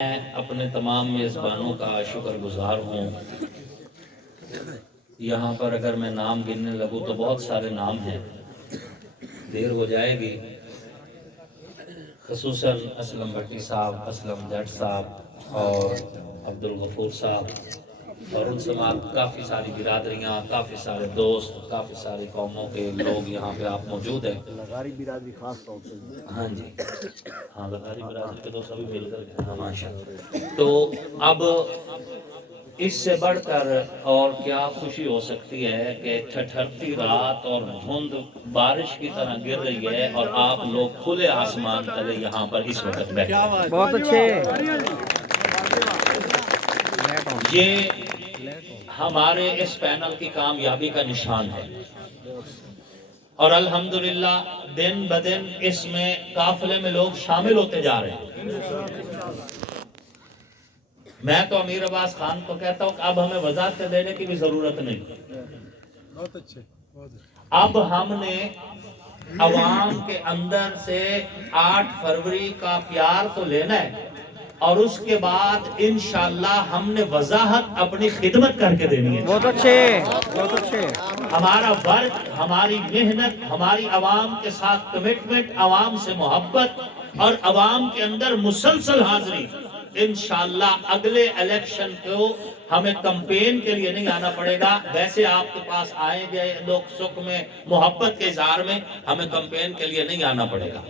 میں اپنے تمام میزبانوں کا شکر گزار ہوں۔ یہاں پر اگر میں نام گننے لگوں تو بہت سارے نام ہیں، دیر ہو جائے گی۔ خصوصاً اسلم بھٹی صاحب، اسلم جٹ صاحب اور عبدالغفور صاحب اور ان سے کافی ساری برادریاں، کافی سارے دوست، کافی ساری قوموں کے لوگ یہاں پہ آپ موجود ہیں۔ لغاری برادری خاص طور سے ہاں جی، ہاں لغاری برادری کے دوست ابھی مل کر گئے ہیں ماشاءاللہ۔ تو اب اس سے بڑھ کر اور کیا خوشی ہو سکتی ہے کہ ٹھٹھرتی رات اور دھند بارش کی طرح گر رہی ہے اور آپ لوگ کھلے آسمان تلے یہاں پر اس وقت بیٹھے ہیں۔ بہت اچھے۔ یہ ہمارے اس پینل کی کامیابی کا نشان ہے اور الحمدللہ دن بدن اس میں قافلے میں لوگ شامل ہوتے جا رہے ہیں۔ میں تو امیر عباس خان کو کہتا ہوں کہ اب ہمیں وضاحت دینے کی بھی ضرورت نہیں۔ بہت اچھے۔ اب ہم نے عوام کے اندر سے 8 فروری کا پیار تو لینا ہے اور اس کے بعد انشاءاللہ ہم نے وضاحت اپنی خدمت کر کے دینی ہے۔ بہت اچھے، بہت اچھے۔ ہمارا ورک، ہماری محنت، ہماری عوام کے ساتھ کمٹمنٹ، عوام سے محبت اور عوام کے اندر مسلسل حاضری۔ انشاءاللہ اگلے الیکشن کو ہمیں کمپین کے لیے نہیں آنا پڑے گا، ویسے آپ کے پاس آئیں گے لوگ سکھ میں، محبت کے اظہار میں، ہمیں کمپین کے لیے نہیں آنا پڑے گا۔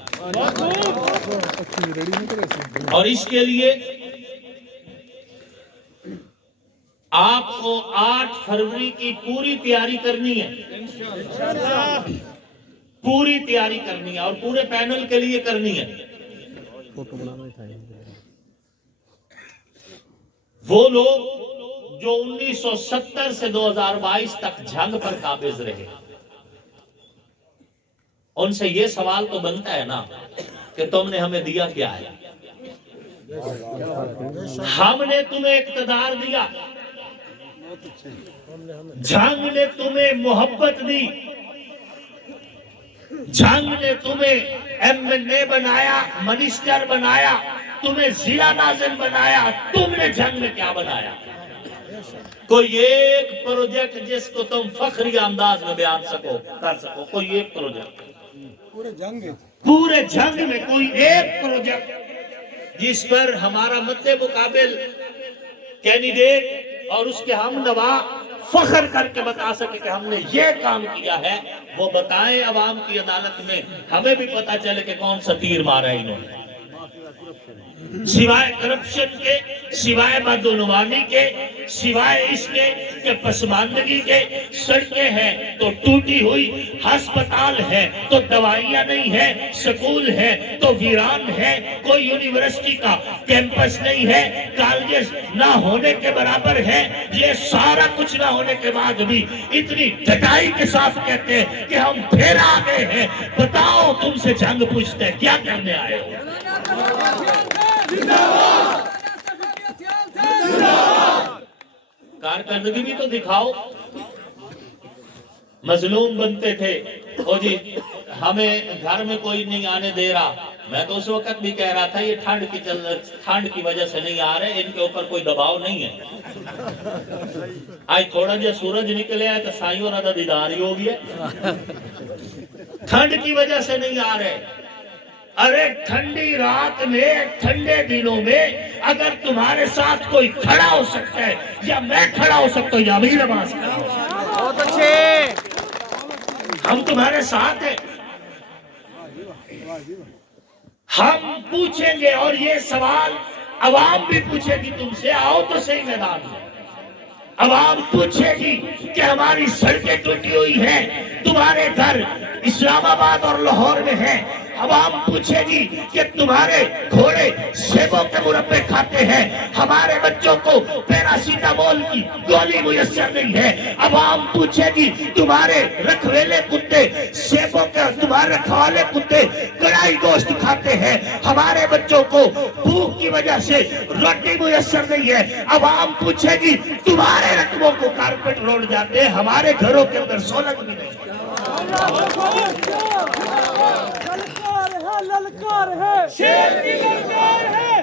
اور اس کے لیے آپ کو 8 فروری کی پوری تیاری کرنی ہے، پوری تیاری کرنی ہے اور پورے پینل کے لیے کرنی ہے۔ وہ لوگ جو 1970 سے 2022 تک جنگ پر قابض رہے، ان سے یہ سوال تو بنتا ہے نا کہ تم نے ہمیں دیا کیا ہے؟ ہم نے تمہیں اقتدار دیا، جنگ نے تمہیں محبت دی، جنگ نے تمہیں ایم این اے بنایا، منسٹر بنایا، تمہیں ضلع ناظم بنایا، تم نے جنگ میں کیا بنایا؟ کوئی ایک پروجیکٹ جس کو تم فخری انداز میں بیان کر سکو، کوئی ایک پروجیکٹ پورے جنگ میں کوئی ایک پروجیکٹ جس پر ہمارا مد مقابل کینڈیڈیٹ اور اس کے ہم نوا فخر کر کے بتا سکے کہ ہم نے یہ کام کیا ہے، وہ بتائیں عوام کی عدالت میں، ہمیں بھی پتا چلے کہ کون سا تیر مارا ہے انہوں نے۔ سوائے کرپشن کے، سوائے بدعنوانی کے، سوائے اس کے کہ پسماندگی کے، سڑکیں ہیں تو ٹوٹی ہوئی، ہسپتال ہے تو دوائیاں نہیں ہے، سکول ہے تو ویران ہے، کوئی یونیورسٹی کا کیمپس نہیں ہے، کالجز نہ ہونے کے برابر ہے۔ یہ سارا کچھ نہ ہونے کے بعد بھی اتنی ڈٹائی کے ساتھ کہتے ہیں کہ ہم پھر آ گئے ہیں۔ بتاؤ، تم سے جنگ پوچھتے ہیں کیا کرنے آئے ہو؟ کارکردگی بھی تو دکھاؤ۔ مظلوم بنتے تھے، او جی ہمیں گھر میں کوئی نہیں آنے دے رہا، میں تو اس وقت بھی کہہ رہا تھا یہ ٹھنڈ کی وجہ سے نہیں آ رہے، ان کے اوپر کوئی دباؤ نہیں ہے۔ آج تھوڑا جا سورج نکلے ہے تو سائیوں نہ دیدار ہی ہو گیا، ٹھنڈ کی وجہ سے نہیں آ رہے۔ ارے ٹھنڈی رات میں، ٹھنڈے دنوں میں اگر تمہارے ساتھ کوئی کھڑا ہو سکتا ہے، یا میں کھڑا ہو سکتا ہوں، یا امیر عباس کھڑا ہو سکتا ہے، بہت اچھے۔ ہم تمہارے ساتھ ہیں۔ ہم پوچھیں گے اور یہ سوال عوام بھی پوچھے گی تم سے، آؤ تو صحیح میدان میں۔ عوام پوچھے گی کہ ہماری سڑکیں ٹوٹی ہوئی ہیں، تمہارے گھر اسلام آباد اور لاہور میں ہیں۔ عوام پوچھے گی کہ تمہارے گھوڑے سیبوں کے مربے کھاتے ہیں، ہمارے بچوں کو پیراسیٹامول کی گولی میسر نہیں ہے۔ عوام پوچھے گی تمہارے رکھویلے کتے سیبوں کے، تمہارے رکھوالے کتے کڑائی گوشت کھاتے ہیں، ہمارے بچوں کو بھوک کی وجہ سے روٹی میسر نہیں ہے۔ عوام پوچھے گی تمہارے رقبوں کو کارپیٹ روڈ جاتے ہیں، ہمارے گھروں کے اندر سہولت بھی نہیں۔ للکار ہے، شیر کی للکار ہے۔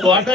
ਤੁਹਾਡਾ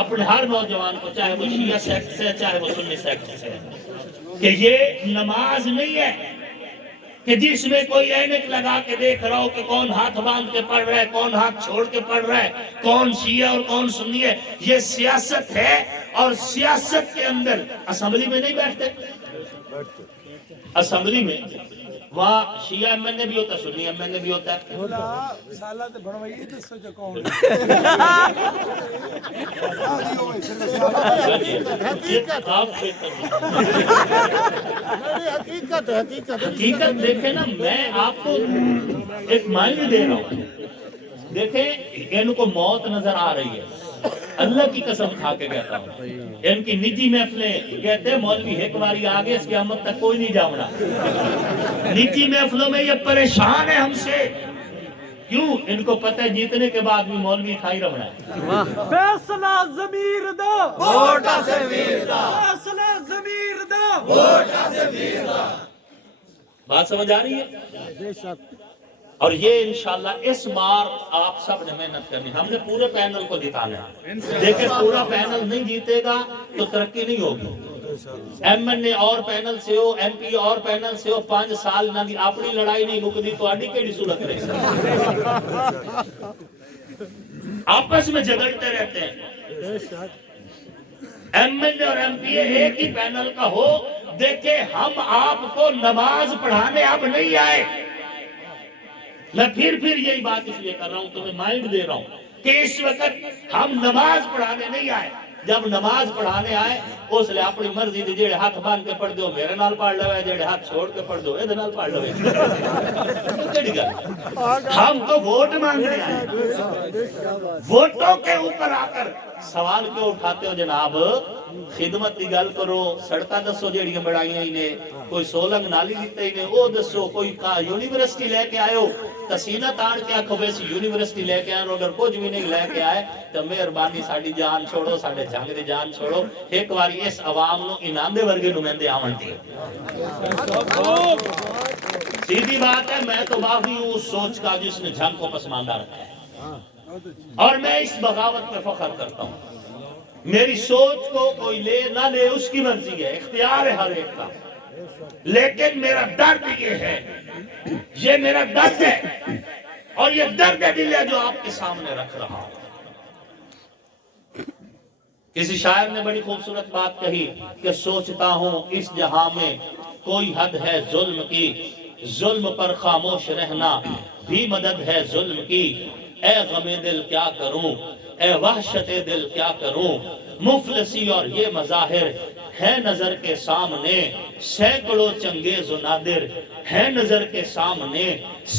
اپنے ہر نوجوان کو، چاہے وہ شیعہ سیکٹ سے چاہے وہ سنی سیکٹ سے، کہ یہ نماز نہیں ہے کہ جس میں کوئی اینک لگا کے دیکھ رہا ہو کہ کون ہاتھ باندھ کے پڑھ رہا ہے، کون ہاتھ چھوڑ کے پڑھ رہا ہے، کون شیعہ اور کون سنی ہے۔ یہ سیاست ہے، اور سیاست کے اندر اسمبلی میں نہیں بیٹھتے، اسمبلی میں وہاں شیعہ ایم این اے بھی ہوتا ہے، سنی ایم این اے بھی ہوتا ہے۔ حقیقت دیکھیں نا، میں آپ کو ایک معنی دے رہا ہوں، دیکھیں ان کو موت نظر آ رہی ہے، اللہ کی قسم کھا کے کہتا ہوں، ان کی نجی محفلیں کہتے ہیں مولوی ایک باری آگے اس قیامت تک کوئی نہیں جاؤنا۔ نجی محفلوں میں یہ پریشان ہے ہم سے، کیوں؟ ان کو پتہ ہے جیتنے کے بعد بھی مولوی کھائی رہنا ہے۔ فیصلہ ضمیر دا، ووٹا سے ویر دا، فیصلہ ضمیر دا، ووٹا سے ویر دا۔ بات سمجھ آ رہی ہے؟ اور یہ انشاءاللہ اس بار آپ سب نے محنت کرنی، ہم نے پورے پینل کو جتانا ہے۔ دیکھیں پورا پینل نہیں جیتے گا تو ترقی نہیں ہوگی۔ ایم این اے اور پینل سے ہو، ایم پی اور پینل سے ہو، 5 سال نہ دی اپنی لڑائی نہیں مکدی تو اڈی کیڑی صورت رہے، آپس میں جھگڑتے رہتے ہیں۔ ایم این اے اور ایم پی اے ایک ہی پینل کا ہو۔ دیکھیں ہم آپ کو نماز پڑھانے اب نہیں آئے، میں پھر یہی بات اس لیے کر رہا ہوں، تمہیں مائنڈ دے رہا ہوں کہ اس وقت ہم نماز پڑھانے نہیں آئے۔ جب نماز پڑھانے آئے اس لئے اپنی مرضی دی جیڑے ہاتھ باندھ کے پڑھ دیو میرے نال پڑھ لوے، جیڑے ہاتھ چھوڑ کے پڑھ دیو اے نال پڑھ لوے۔ ہم تو ووٹ مانگنے آئے، ووٹوں کے اوپر آ کر سوال کیوں اٹھاتے ہو جناب؟ خدمت دی گل کرو، سڑکاں دسو جیڑیاں بڑھائیاں ہی نے، کوئی سولنگ نالی دیتے ہی نے او دسو، کوئی یونیورسٹی لے کے آئے ہو تسینہ تاڑ کے آکھو بیسی یونیورسٹی لے کے آئے ہو، اگر کچھ بھی نہیں لے کے آئے تو مہربانی ساڈی جان چھوڑو، ساڈے جنگ دی جان چھوڑو، ایک باری اس عوام نو انعام دے ورگے نمائندے آون دی۔ سیدھی بات ہے، میں تو باغی ہوں اس سوچ کا جس نے جنگ کو پسماندہ رکھا ہے، اور میں اس بغاوت پہ فخر کرتا ہوں۔ میری سوچ کو کوئی لے نہ لے اس کی مرضی ہے، اختیار ہے ہر ایک کا، لیکن میرا درد یہ ہے، یہ میرا درد ہے، اور یہ درد دل ہے جو آپ کے سامنے رکھ رہا ہوں۔ کسی شاعر نے بڑی خوبصورت بات کہی کہ سوچتا ہوں اس جہاں میں کوئی حد ہے ظلم کی، ظلم پر خاموش رہنا بھی مدد ہے ظلم کی، اے غم دل کیا کروں، اے وحشت دل کیا کروں، مفلسی اور یہ مظاہر ہے نظر کے سامنے، سینکڑوں چنگیز و نادر ہے نظر کے سامنے،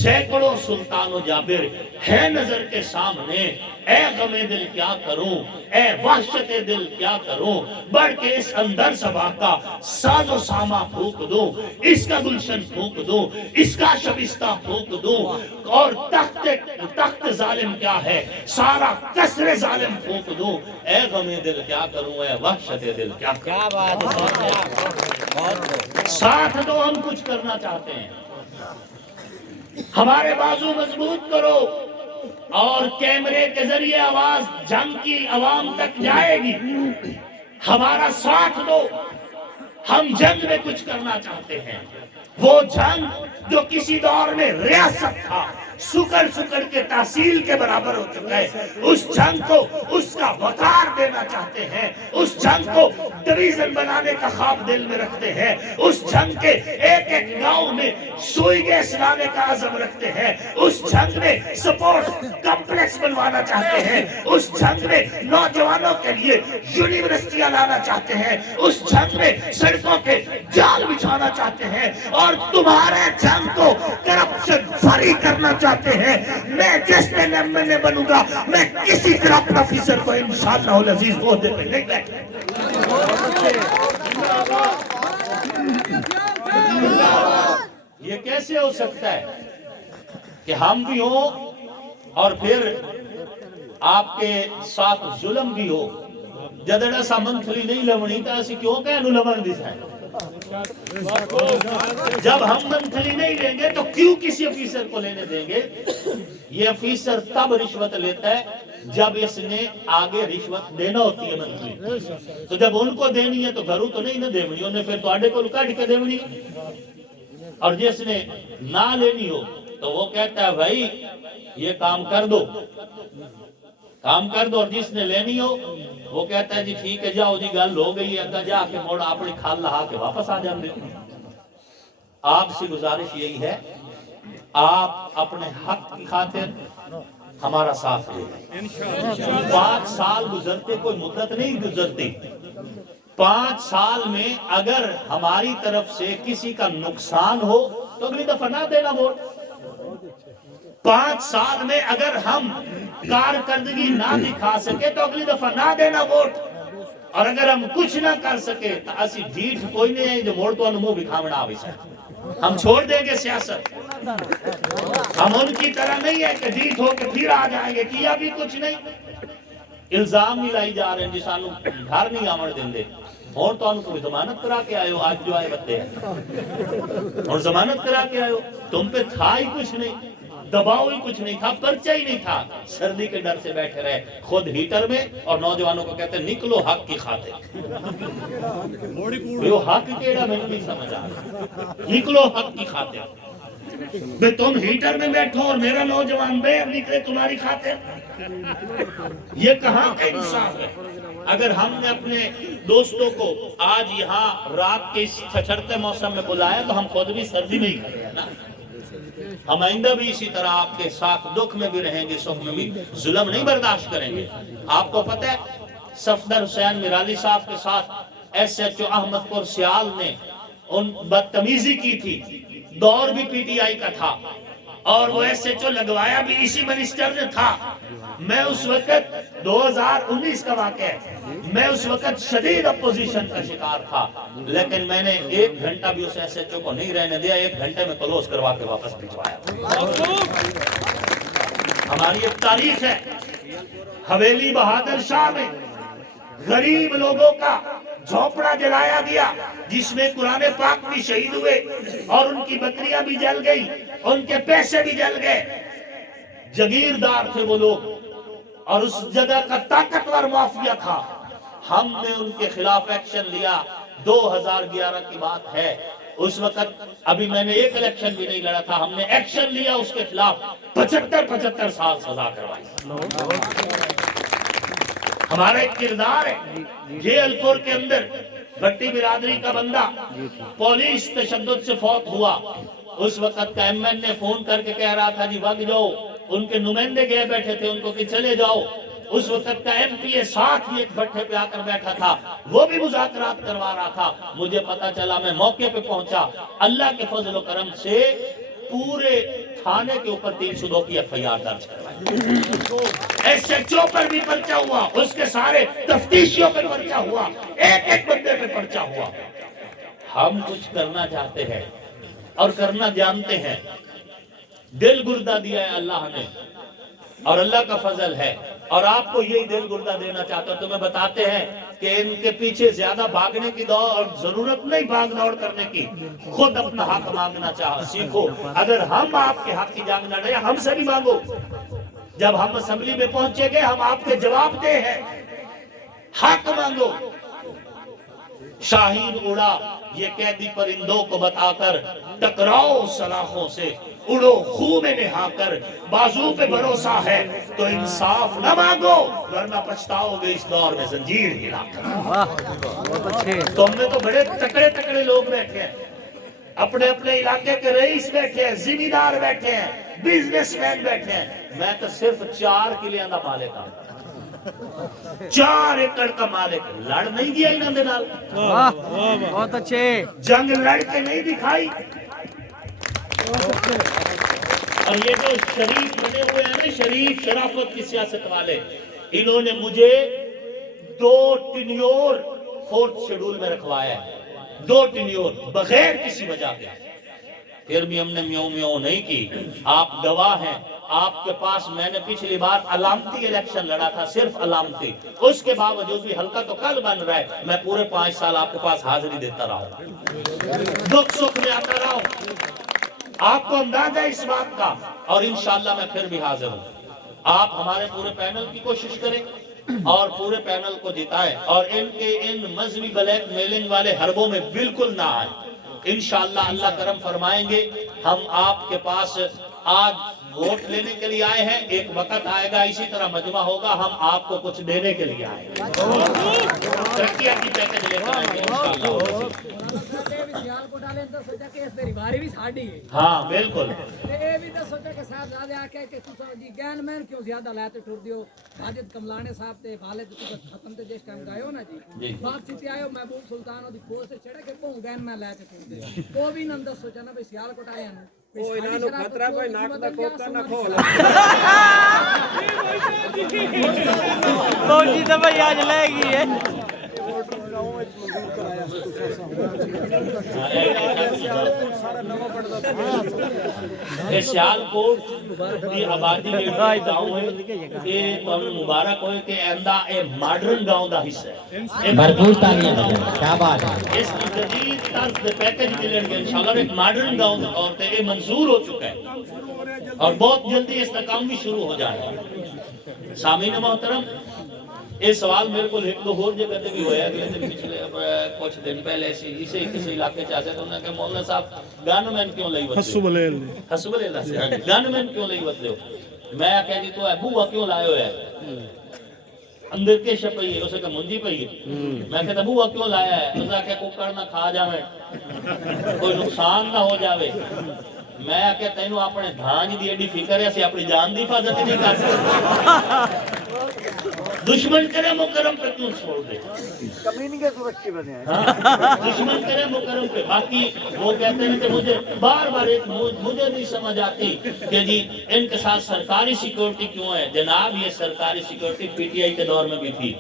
سینکڑوں سلطان و جابر ہے نظر کے سامنے، اے غم دل کیا کروں، اے وحشت دل کیا کروں، بڑھ کے اس اندر صبا کا ساز و ساما پھونک دوں، اس کا گلشن پھونک دوں، اس کا شبستہ پھونک دوں، اور تخت ظالم کیا ہے سارا کسر ظالم پھونک دوں، اے غم دل کیا کروں، اے وحشت دل کیا کروں۔ ساتھ دو، ہم کچھ کرنا چاہتے ہیں، ہمارے بازو مضبوط کرو، اور کیمرے کے ذریعے آواز جنگ کی عوام تک جائے گی، ہمارا ساتھ دو، ہم جنگ میں کچھ کرنا چاہتے ہیں۔ وہ جنگ جو کسی دور میں ریاست تھا، سکڑ کے تحصیل کے برابر ہو چکا ہے، اس جنگ کو اس کا وقار دینا چاہتے ہیں، اس جنگ کو ڈویژن بنانے کا خواب دل میں رکھتے ہیں، اس جنگ کے ایک ایک گاؤں میں سوئی گیس لانے کا عزم رکھتے ہیں، اس جنگ میں سپورٹ کمپلیکس بنوانا چاہتے ہیں، اس جنگ میں نوجوانوں کے لیے یونیورسٹیاں لانا چاہتے ہیں، اس جنگ میں سڑکوں کے جال بچھانا چاہتے ہیں، اور تمہارے جنگ کو کرپشن فری کرنا چاہتے ہیں۔ میں جس دن ایم این اے بنوں گا، میں کسی کرپٹ آفیسر کو انشاءاللہ العزیز عہدے پہ نہیں بیٹھوں۔ یہ کیسے ہو سکتا ہے کہ ہم بھی ہوں اور پھر آپ کے ساتھ ظلم بھی ہو؟ جدڑا سا منتھلی نہیں لونی تا اسی کیوں کہنو لون دی سائیں؟ جب ہم منتھلی نہیں لیں گے تو کیوں کسی افیسر کو لینے دیں گے؟ یہ افیسر تب رشوت لیتا ہے جب اس نے آگے رشوت دینا ہوتی ہے منتھلی، تو جب ان کو دینی ہے تو گھروں تو نہیں نہ دینی، انہیں پھر تواڈے کو کٹ کے دینی، اور جس نے نہ لینی ہو تو وہ کہتا ہے بھائی یہ کام کر دو، اور جس نے لینی ہو وہ کہتا ہے جی ٹھیک ہے جاؤ جی گل ہو گئی ہے، اگا جا کے موڑ اپنی کھال لہا کے واپس آ جان دے۔ آپ سے گزارش یہی ہے آپ اپنے حق کی خاطر ہمارا ساتھ دیں۔ 5 سال گزرتے کوئی مدت نہیں گزرتی، 5 سال میں اگر ہماری طرف سے کسی کا نقصان ہو تو اگلی دفعہ نہ دینا ووٹ۔ 5 سال میں اگر ہم کارکردگی نہ دکھا سکے تو اگلی دفعہ نہ دینا ووٹ، اور اگر ہم کچھ نہ کر سکے تو اسی ڈھیٹ کوئی نہیں ہے جو موڑ تو انمو بکھامنا آوی سے ہم چھوڑ دیں گے سیاست۔ ہم ان کی طرح نہیں ہے کہ ڈھیٹ ہو کے پھر آ جائیں گے، کیا بھی کچھ نہیں، الزام نہیں لائی جا رہے ہیں جی سانو گھر نہیں آمن دیں دے، اور تو انہوں کو ضمانت کرا کے آئے ہو، آج جو آئے بتے ہیں اور ضمانت کرا کے آئے ہو، تم پہ تھا ہی کچھ نہیں، دباؤ ہی کچھ نہیں تھا، پرچہ ہی نہیں تھا، سردی کے ڈر سے بیٹھے رہے خود ہیٹر میں، اور نوجوانوں کو کہتے ہیں نکلو حق کی خاطر۔ وہ حق کیڑا میں نہیں سمجھ آ رہا، نکلو حق کی خاطر۔ بے تم ہیٹر میں بیٹھو اور میرا نوجوان بے نکلے تمہاری خاطر، یہ کہاں کا انصاف ہے؟ اگر ہم نے اپنے دوستوں کو آج یہاں رات کے اس ٹھٹھرتے موسم میں بلایا تو ہم خود بھی سردی میں ہی کھڑے ہیں نا، ہم آئندہ بھی اسی طرح آپ کے ساتھ دکھ میں بھی رہیں گے، سکھ میں بھی، ظلم نہیں برداشت کریں گے۔ آپ کو پتہ ہے صفدر حسین میرالی صاحب کے ساتھ ایس ایچ او احمد پور سیال نے ان بدتمیزی کی تھی، دور بھی پی ٹی آئی کا تھا، اور وہ ایس ایچ او لگوایا بھی اسی منسٹر نے تھا۔ میں اس وقت 2019 کا واقعہ ہے، میں اس وقت شدید اپوزیشن کا شکار تھا، لیکن میں نے 1 گھنٹہ بھی اس ایس ایچ او کو نہیں رہنے دیا، 1 گھنٹے میں کلوز کروا کے واپس بھجوایا۔ ہماری ایک تاریخ ہے، حویلی بہادر شاہ میں غریب لوگوں کا جھونپڑا جلایا گیا، جس میں قرآن پاک بھی شہید ہوئے، اور ان کی بکریاں بھی جل گئی، ان کے پیسے بھی جل گئے۔ جگیردار تھے وہ لوگ، اور اس جگہ کا طاقتور مافیا تھا۔ ہم نے ان کے خلاف ایکشن لیا، 2011 کی بات ہے، اس وقت ابھی میں نے ایک الیکشن بھی نہیں لڑا تھا، ہم نے ایکشن لیا اس کے خلاف، 75 سال سزا کروائی۔ ہمارا ایک کردار ہے، جیل پور کے اندر بھٹی برادری کا بندہ پولیس تشدد سے فوت ہوا، اس وقت کا ایم این نے فون کر کے کہہ رہا تھا جی وگ جاؤ، ان کے نمائندے گئے بیٹھے تھے ان کو کہ چلے جاؤ، اس وقت کا ایم پی اے ساتھ ہی ایک بھٹے پہ آ کر بیٹھا تھا، وہ بھی مذاکرات کروا رہا تھا، مجھے پتا چلا، میں موقع پہ پہنچا، اللہ کے فضل و کرم سے پورے تھانے کے اوپر 302 کی ایف آئی آر درج کروائی، ایس ایچ او پر بھی پرچہ ہوا، اس کے سارے تفتیشیوں پر پرچہ ہوا، ایک ایک بندے پہ پرچہ ہوا۔ ہم کچھ کرنا چاہتے ہیں اور کرنا جانتے ہیں، دل گردہ دیا ہے اللہ نے، اور اللہ کا فضل ہے، اور آپ کو یہی دل گردہ دینا چاہتا ہوں۔ تمہیں بتاتے ہیں کہ ان کے پیچھے زیادہ بھاگنے کی اور ضرورت نہیں، بھاگ دوڑ کرنے کی، خود اپنا حق مانگنا سیکھو۔ اگر ہم آپ کے حق کی جانگ نہ رہے، ہم سے بھی مانگو۔ جب ہم اسمبلی میں پہنچے گے ہم آپ کے جواب دے ہیں، حق مانگو۔ شاہین اڑا یہ قیدی پرندوں کو بتا کر، ٹکراؤ سلاخوں سے، اڑو خون میں نہا کر، بازو پہ بھروسہ ہے تو انصاف نہ مانگو، ورنہ پچھتاؤ گے اس دور میں زنجیر ہلا کر۔ بہت اچھے۔ تم میں تو بڑے تکڑے تکڑے لوگ بیٹھے ہیں، اپنے اپنے علاقے کے رئیس بیٹھے ہیں، ذمہ دار بیٹھے ہیں، بزنس مین بیٹھے ہیں، میں تو صرف 4 کلیاں دا مالک ہوں، 4 ایکڑ کا مالک، لڑ نہیں دیا انہوں نے نال، واہ بہت اچھے۔ جنگ لڑ کے نہیں دکھائی۔ اور یہ جو شریف بنے ہوئے ہیں نا، شریف شرافت کی سیاست والے، انہوں نے مجھے 2 ٹینیور 4تھ شیڈول میں رکھوایا ہے، 2 ٹینیور بغیر کسی وجہ کے، پھر بھی ہم نے میوں میوں نہیں کی۔ آپ گواہ ہیں آپ کے پاس میں نے پچھلی بار علامتی الیکشن لڑا تھا، صرف علامتی، اس کے باوجود بھی حلقہ تو کل بن رہا ہے، میں پورے 5 سال آپ کے پاس حاضری دیتا رہا ہوں، دکھ سکھ میں آتا رہا ہوں، آپ کو اندازہ اس بات کا، اور انشاءاللہ میں پھر بھی حاضر ہوں۔ آپ ہمارے پورے پینل کی کوشش کریں اور پورے پینل کو جتائیں، اور ان مذہبی بلیک میلنگ والے حربوں میں بالکل نہ آئیں۔ انشاءاللہ اللہ کرم فرمائیں گے۔ ہم آپ کے پاس آج ووٹ لینے کے لیے آئے ہیں، ایک وقت آئے گا اسی طرح مجمع ہوگا، ہم آپ کو کچھ دینے کے لیے آئے ہیں، ترقیہ کی پیکج لے کر آئیں گے انشاءاللہ۔ ہاں بالکل، کملانے صاحب تے والد ختم تے جس ٹائم گئے ہو نا جی باغ چتی آئے ہو محبوب سلطان دی کھو سے چڑھ کے پوں گین میں لے کے ٹر تو بھی نند سوچا نا بھئی سیال کوٹ آئے ہیں او انہاں نو خطرہ کوئی ناک دا کوکا نہ کھول فوجی تو بھائی آج لے گئی ہے سیالکوٹ کی آبادی میں گاؤں ہے کہ تمہیں مبارک ہوئے کہ اندہ ایک ماڈرن گاؤں دا حصہ ہے، بھرپور تعلیم ہے، کیا بات ہے۔ اس کی جدید طرز دے پیکج ملیں گے انشاءاللہ، ایک ماڈرن گاؤں دا طور تے یہ منظور ہو چکا ہے اور بہت جلدی اس کا کام بھی شروع ہو جائے گا۔ سامعین محترم، یہ سوال میرے کو ایک دو اور جگہ تے بھی ہویا کہ پچھلے کچھ دن پہلے اسی کسی علاقے چاہتے تو انہوں نے کہا مولانا صاحب گن مین کیوں لئی بدلے ہو؟ حسب لیلہ سے گن مین کیوں لئی بدلے ہو؟ میں کہہ دی تو ہے بوہ کیوں لائے ہوئے ہے؟ اندر کے شپ پئی ہے، اسے کہا منجی پئی ہے۔ میں کہتا بوہ کیوں لایا ہے؟ اسے کہا ککڑ نہ کھا جاوے، کوئی نقصان نہ ہو جاوے۔ میں کہتا انہوں اپنے دھانج دی ایڈی فکر ہے، اپنی جان دی حفاظت نہیں کر سکتے۔ دشمن کرے مکرم پہ کیوں چھوڑ دے؟ کمینی کے سرکشی بنے ہیں۔ دشمن کرے مکرم پہ، باقی وہ کہتے ہیں کہ مجھے بار بار مجھے نہیں سمجھ آتی کہ جی ان کے ساتھ سرکاری سیکورٹی کیوں ہے؟ جناب یہ سرکاری سیکورٹی پی ٹی آئی کے دور میں بھی تھی،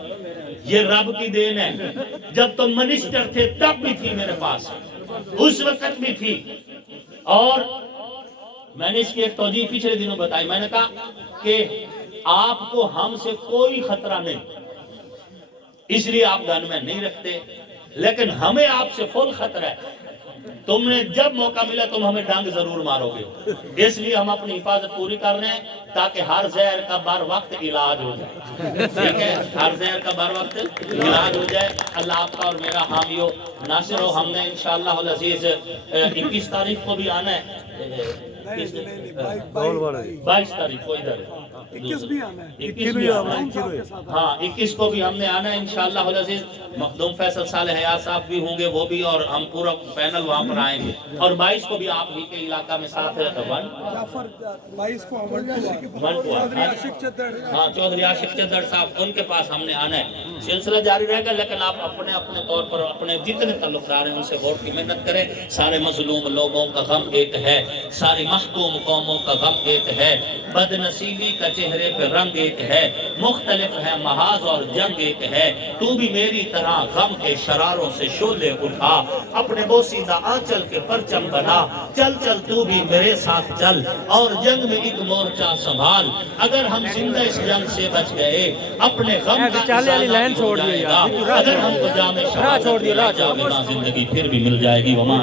یہ رب کی دین ہے۔ جب تم منسٹر تھے تب بھی تھی میرے پاس، اس وقت بھی تھی، اور میں نے اس کی ایک توجیہ پچھلے دنوں بتائی۔ میں نے کہا کہ آپ کو ہم سے کوئی خطرہ نہیں، اس لیے آپ گن میں نہیں رکھتے، لیکن ہمیں آپ سے فل خطرہ ہے۔ تم نے جب موقع ملا تم ہمیں ڈانگ ضرور مارو گے، اس لیے ہم اپنی حفاظت پوری کر رہے ہیں تاکہ ہر زہر کا بر وقت علاج ہو جائے، ٹھیک ہے؟ ہر زہر کا بر وقت علاج ہو جائے۔ اللہ آپ کا اور میرا حامی ہو، ناصر ہو۔ ہم نے انشاءاللہ العزیز 21 تاریخ کو بھی آنا ہے، 22 تاریخ کو ادھر 21 بھی آنا ہے، ہاں 21 کو بھی ہم نے آنا ہے انشاءاللہ العزیز۔ مخدوم فیصل صالح حیات صاحب بھی ہوں گے، وہ بھی، اور ہم پورا پینل وہاں پر آئیں گے۔ اور 22 کو بھی آپ ہی کے علاقہ میں ساتھ ہے، 22 کو ہاں چودھری عاشق چدر صاحب، ان کے پاس ہم نے آنا ہے۔ سلسلہ جاری رہے گا، لیکن آپ اپنے اپنے طور پر اپنے جتنے تعلقدار ہیں ان سے ووٹ کی محنت کریں۔ سارے مظلوم لوگوں کا غم ایک ہے، ساری محکوم قوموں کا غم ایک ہے، بد نصیبی کا چہرے پہ رنگ ایک ہے، مختلف ہے محاذ اور جنگ ایک ہے۔ تو بھی میری طرح غم کے شراروں سے شعلے اٹھا، اپنے بوسیدہ آنچل کے پرچم بنا، چل چل تو بھی میرے ساتھ چل، اور جنگ میں ایک مورچہ سنبھال۔ اگر ہم زندہ اس جنگ سے بچ گئے، اپنے غم کا ازالہ بھی ہو جائے گا۔ اگر ہم کو جام شہادت ملا جاوے نہ زندگی پھر بھی مل جائے گی۔ وما